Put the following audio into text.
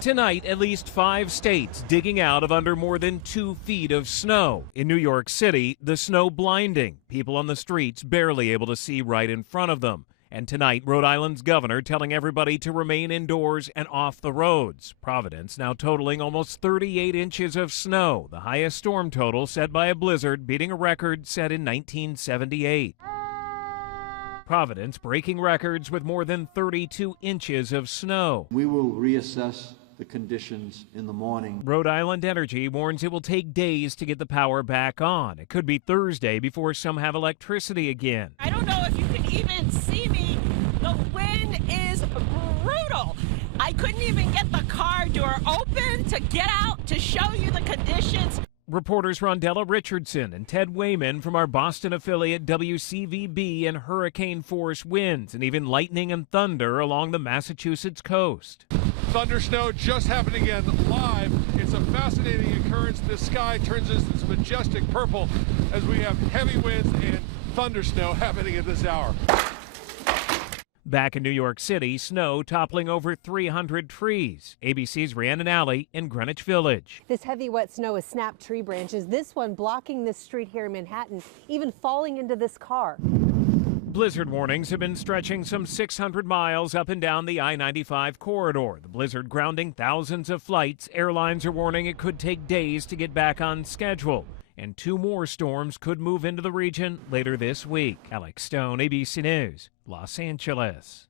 Tonight, at least 5 states digging out of under more than 2 feet of snow. In New York City, the snow blinding. People on the streets barely able to see right in front of them. And tonight, Rhode Island's governor telling everybody to remain indoors and off the roads. Providence now totaling almost 38 inches of snow, the highest storm total set by a blizzard, beating a record set in 1978. Providence breaking records with more than 32 inches of snow. We will reassess the conditions in the morning. Rhode Island Energy warns it will take days to get the power back on. It could be Thursday before some have electricity again. I don't know if you can even see me. The wind is brutal. I couldn't even get the car door open to get out to show you the conditions. Reporters Rondella Richardson and Ted Wayman from our Boston affiliate WCVB and hurricane-force winds and even lightning and thunder along the Massachusetts coast. Thunder snow just happened again live. It's a fascinating occurrence. The sky turns into this majestic purple as we have heavy winds and thunder snow happening at this hour. Back in New York City, snow toppling over 300 trees. ABC's Rhiannon Alley in Greenwich Village. This heavy wet snow has snapped tree branches, this one blocking this street here in Manhattan, even falling into this car. Blizzard warnings have been stretching some 600 miles up and down the I-95 corridor. The blizzard grounding thousands of flights. Airlines are warning it could take days to get back on schedule. And 2 more storms could move into the region later this week. Alex Stone, ABC News, Los Angeles.